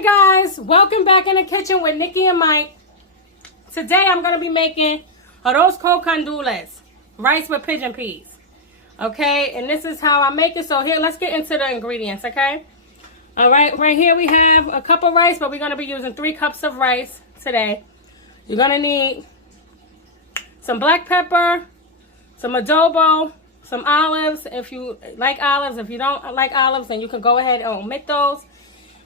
Hey guys, welcome back in the kitchen with Nikki and Mike. Today I'm going to be making Arroz con Gondules, rice with pigeon peas. Okay, and this is how I make it. So here, let's get into the ingredients, okay? All right here we have a cup of rice, but we're going to be using 3 cups of rice today. You're going to need some black pepper, some adobo, some olives if you like olives. If you don't like olives, then you can go ahead and omit those.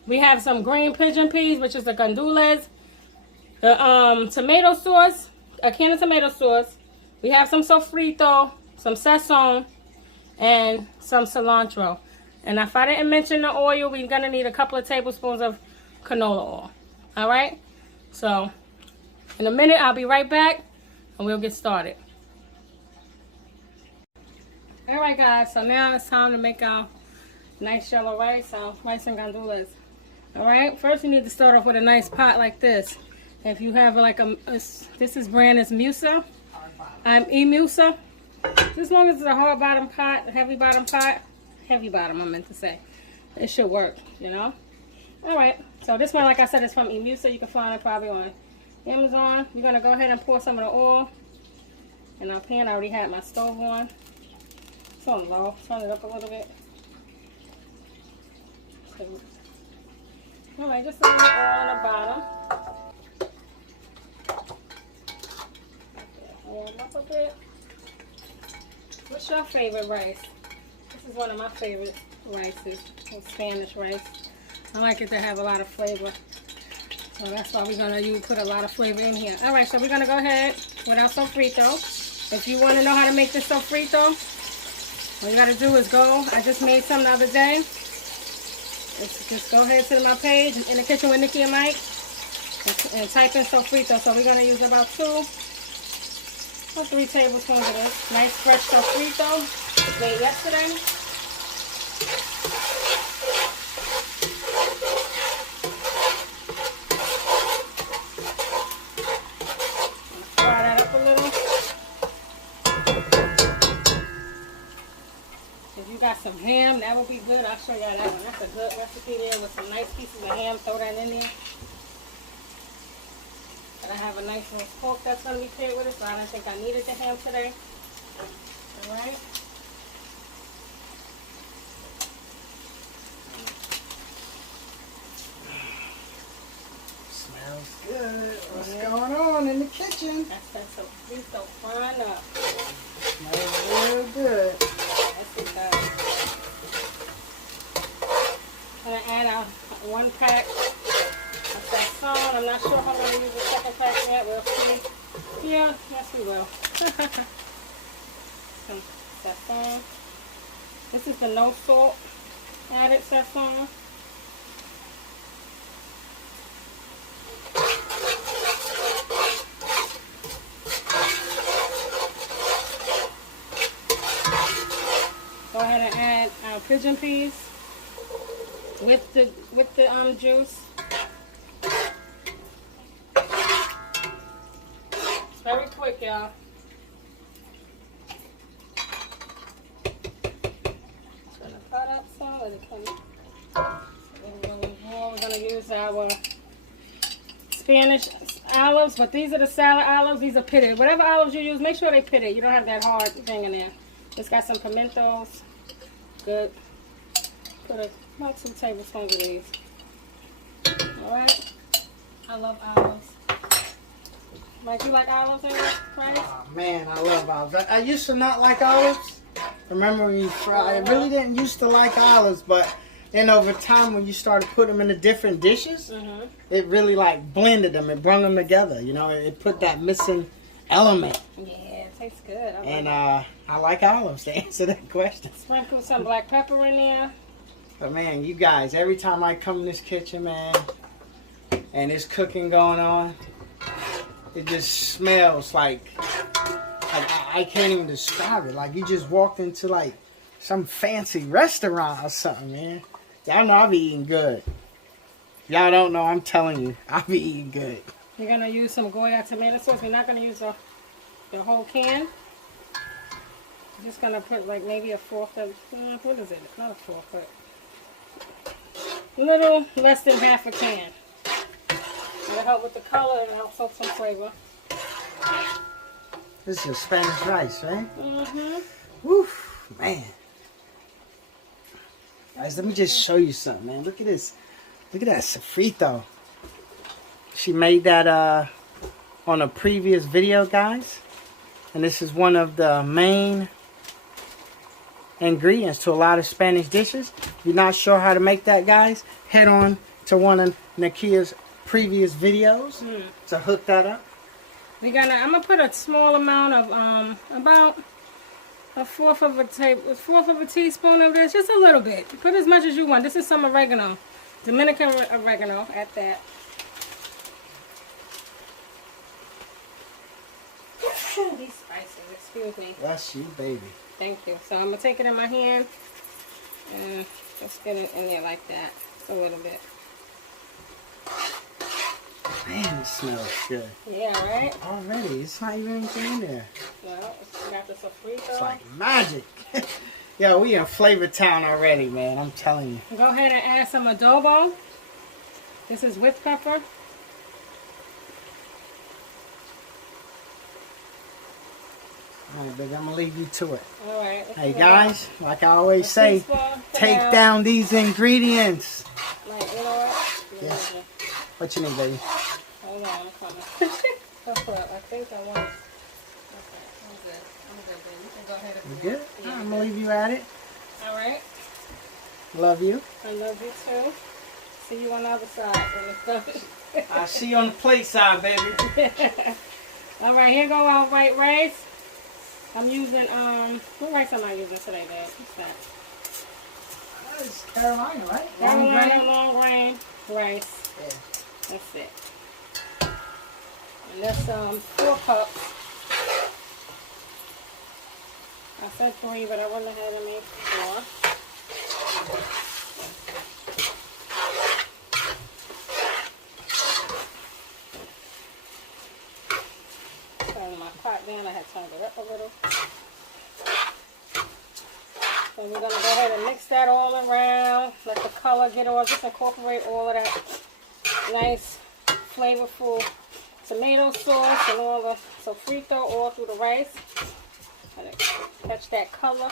We have some green pigeon peas, which is the Gondules. The tomato sauce, a can of tomato sauce. We have some Sofrito, some Sazon, and some cilantro. And if I didn't mention the oil, we're going to need a couple of tablespoons of canola oil. All right? So, in a minute, I'll be right back, and we'll get started. All right, guys. So now it's time to make our nice yellow rice, our rice and Gondules. All right, first you need to start off with a nice pot like this. If you have like this is brand is Musa, Musa. As long as it's a hard bottom pot, heavy bottom I meant to say, it should work, you know. All right, so this one, like I said, is from Musa. You can find it probably on Amazon. You're gonna go ahead and pour some of the oil in our pan. I already had my stove on. It's on low. Turn it up a little bit. Alright, just a little oil on the bottom. Warm up a bit. What's your favorite rice? This is one of my favorite rices, Spanish rice. I like it to have a lot of flavor. So that's why we're going to put a lot of flavor in here. Alright, so we're going to go ahead with our Sofrito. If you want to know how to make this Sofrito, all you got to do is go. I just made some the other day. Just go ahead to my page, In the Kitchen with Nikki and Mike, and type in Sofrito. So we're going to use about 2 or 3 tablespoons of this. Nice fresh Sofrito. Made yesterday. Fry that up a little. If you got some ham, that would be good. I'll show y'all that one. That's a good recipe there with some nice pieces of ham. Throw that in there. And I have a nice little pork that's going to be paired with it, so I don't think I needed the ham today. Alright. Smells good. What's going on in the kitchen? That's that Sofrito frying up. Smells real good. That's it, guys. I'm going to add our 1 pack of Sazon. I'm not sure if I'm going to use the second pack yet. We'll see. Yeah, yes we will. Some Sazon. This is the no salt added Sazon. Go ahead and add our pigeon peas with the juice. It's very quick, y'all. Just gonna cut up some of it. We're gonna use our Spanish olives, but these are the salad olives. These are pitted. Whatever olives you use, make sure they pitted. You don't have that hard thing in there. It's got some pimentos. Good. Put about 2 tablespoons of these. Alright. I love olives. Mike, you like olives in your rice? Oh man, I love olives. I used to not like olives. Remember when you fry? I really didn't used to like olives, but then over time when you started putting them into different dishes, it really like blended them. It brought them together. You know, it put that missing element. Yeah. Tastes good. I like olives, to answer that question. Sprinkle some black pepper in there. But man, you guys, every time I come in this kitchen, man, and there's cooking going on, it just smells like I can't even describe it. Like you just walked into like some fancy restaurant or something, man. Y'all know I be eating good. Y'all don't know, I'm telling you, I be eating good. You're gonna use some Goya tomato sauce. We're not gonna use the whole can. I'm just gonna put like maybe a fourth of, what is it? Not a fourth, but little less than half a can. It'll help with the color and also some flavor. This is your Spanish rice, right? Mm-hmm. Woo, man. Guys, let me just show you something, man. Look at this. Look at that Sofrito. She made that on a previous video, guys. And this is one of the main ingredients to a lot of Spanish dishes. If you're not sure how to make that, guys, head on to one of Nakia's previous videos to hook that up. I'm gonna put a small amount of about a fourth of a teaspoon of this, just a little bit. Put as much as you want. This is some oregano, Dominican oregano at that. These spices, excuse me. That's you, baby. Thank you. So I'm gonna take it in my hand and just get it in there like that, a little bit. Man, it smells good. Yeah, right? Already, it's not even anything in there. Well, it's got the Sofrito. It's like magic. Yo, we in Flavor Town already, man. I'm telling you. Go ahead and add some adobo. This is with pepper. Alright, baby, I'm gonna leave you to it. Alright. Hey guys, like I always say, take down these ingredients. Like, you know what? Yeah. What you need, baby? Hold on, I'm coming. I think I want. Okay, I'm good. I'm good, baby. You can go ahead and You good? Yeah, I'm gonna leave you at it. Alright. Love you. I love you too. See you on the other side when it's done. I'll see you on the plate side, baby. Alright, here go our white rice. I'm using, what rice am I using today, babe? What's that? It's Carolina, right? Carolina long grain rice. Yeah. That's it. And that's 4 cups. I said 3, but I went ahead and made 4. Turn my pot down. I had turned it up a little. So we're going to go ahead and mix that all around. Let the color get all. Just incorporate all of that nice, flavorful tomato sauce and all the sofrito all through the rice. Let it catch that color.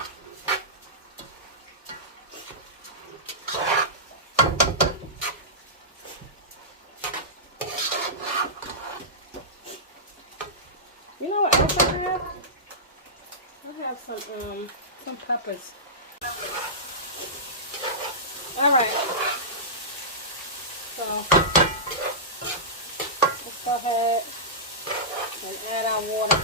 You know what else I have? I have some peppers. Alright. So let's go ahead and add our water.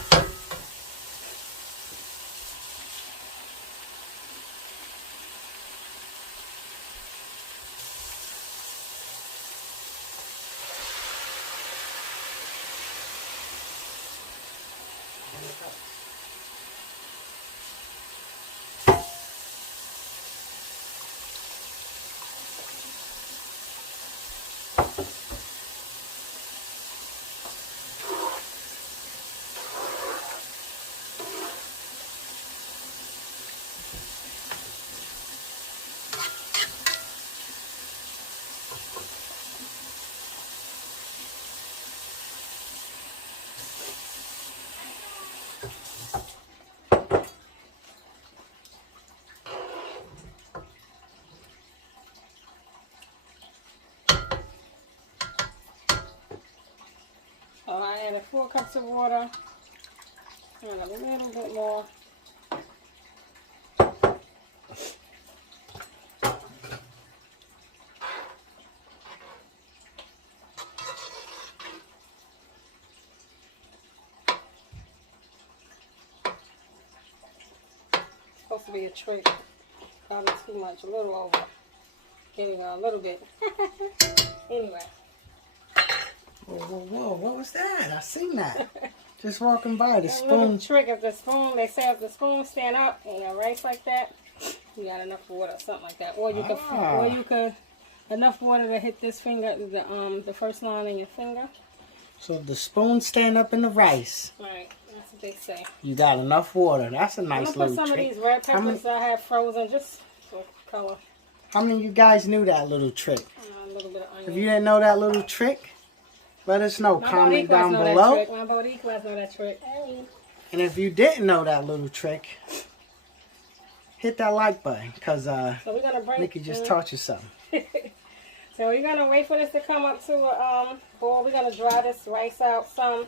So I added 4 cups of water and a little bit more. It's supposed to be a trick. Probably too much, a little over. Getting a little bit. Anyway. Whoa, whoa, whoa, what was that? I seen that. Just walking by, the A little spoon. trick of the spoon. They say if the spoon stand up and your rice like that, you got enough water, something like that. Or you could, enough water to hit this finger, the first line in your finger. So if the spoon stand up in the rice. Right, that's what they say. You got enough water. That's a nice little trick. I'm gonna put some of these red peppers I have frozen just for color. How many of you guys knew that little trick? A little bit of onion. If you didn't know that little trick, let us know. Comment down below. My Boricuas know that trick. Hey. And if you didn't know that little trick, hit that like button, because so we're gonna bring, Nikki just taught you something. So we're gonna wait for this to come up to a boil. We're gonna dry this rice out some,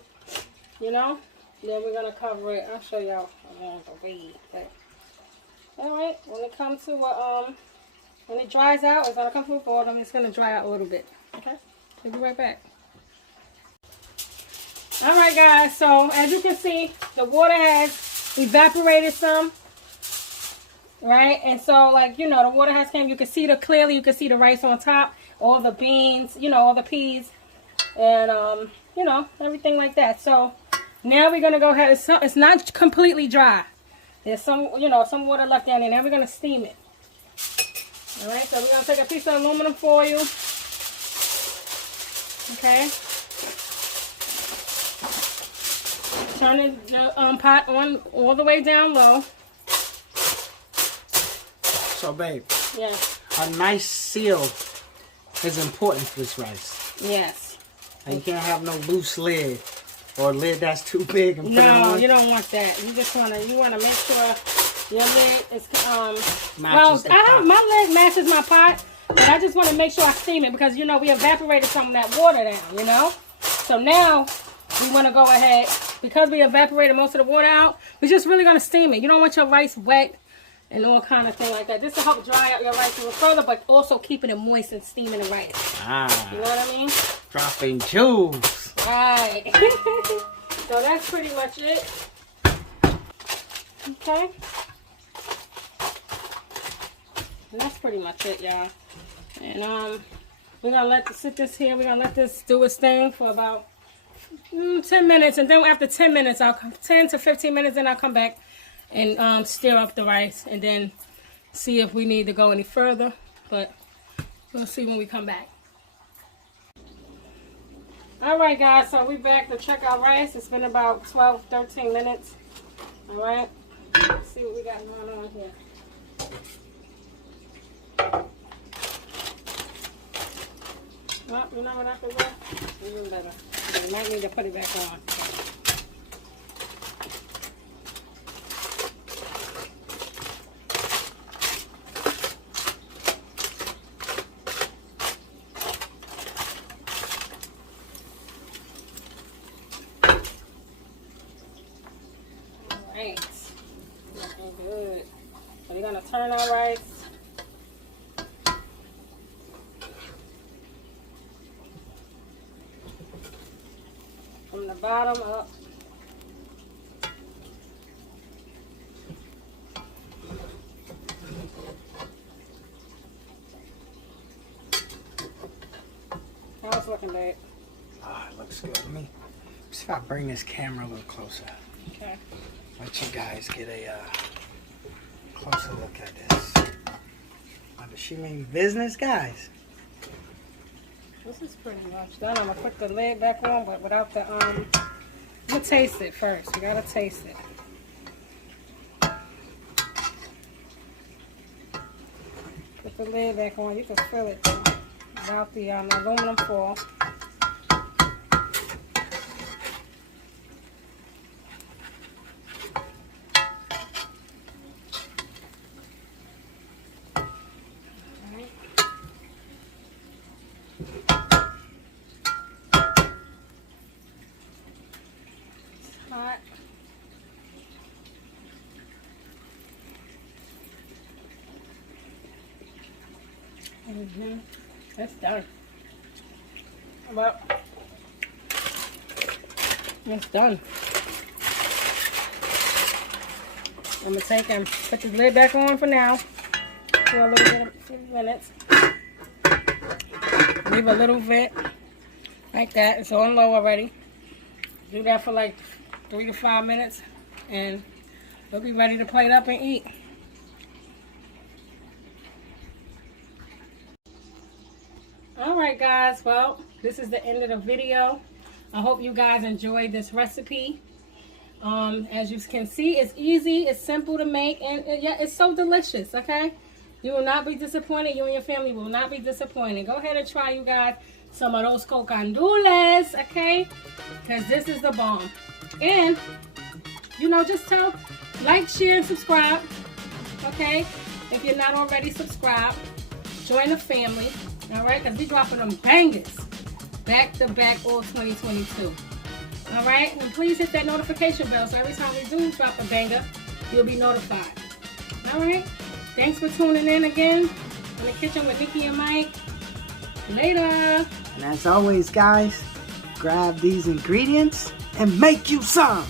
you know. Then we're gonna cover it. I'll show y'all the way. All right, when it comes to when it dries out, it's gonna come to a boil. And it's gonna dry out a little bit. Okay, we'll be right back. All right, guys. So as you can see, the water has evaporated some. Right, and so like you know, the water has came. You can see clearly. You can see the rice on top, all the beans, you know, all the peas, and you know, everything like that. So now we're gonna go ahead. It's not completely dry. There's some, you know, some water left down there. Now we're gonna steam it. All right, so we're gonna take a piece of aluminum foil. Okay. Turn the pot on all the way down low. So, babe, Yeah. a nice seal is important for this rice. Yes. And you can't have no loose lid or a lid that's too big and put it No, on. you don't want that. You just wanna make sure your lid is Matches the pot. my lid matches my pot, but I just want to make sure I steam it because you know we evaporated some of that water down, you know. So now we want to go ahead because we evaporated most of the water out. We're just really gonna steam it. You don't want your rice wet and all kind of thing like that. This will help dry out your rice even further, but also keeping it moist and steaming the rice. Ah, You know what I mean? dropping jewels. Right. So that's pretty much it. Okay. And that's pretty much it, y'all. And we're gonna sit this here. We're gonna let this do its thing for about 10 minutes, and then after 10 minutes, 10 to 15 minutes, then I'll come back and stir up the rice, and then see if we need to go any further. But we'll see when we come back. All right, guys. So we're back to check our rice. It's been about 12, 13 minutes. All right. Let's see what we got going on here. Well, you know what I could do? Even better. You might need to put it back on. Alright. Looking good. So we're gonna turn our rice. From the bottom up. How's it looking, babe? Ah, it looks good to me. See if I bring this camera a little closer. Okay. Let you guys get a closer look at this. Does she mean business, guys? This is pretty much done. I'm gonna put the lid back on, but without the I'm gonna taste it first. We gotta taste it. Put the lid back on. You can feel it without the aluminum foil. Hot. That's done. Well, it's done. I'm gonna take and put the lid back on for now. For a little bit of few minutes. Leave a little bit like that. It's on low already. Do that for like 3 to 5 minutes, and we'll be ready to plate up and eat. Alright guys, well, this is the end of the video. I hope you guys enjoyed this recipe. As you can see, it's easy, it's simple to make, and yeah, it's so delicious, okay? You will not be disappointed. You and your family will not be disappointed. Go ahead and try, you guys, some Arroz con Gandules, okay? Because this is the bomb. And, you know, just like, share, and subscribe, okay? If you're not already subscribed, join the family, all right? Because we dropping them bangers back to back all 2022. All right? And please hit that notification bell so every time we do drop a banger, you'll be notified. All right? Thanks for tuning in again in the kitchen with Nikki and Mike. Later. And as always, guys, grab these ingredients and make you some.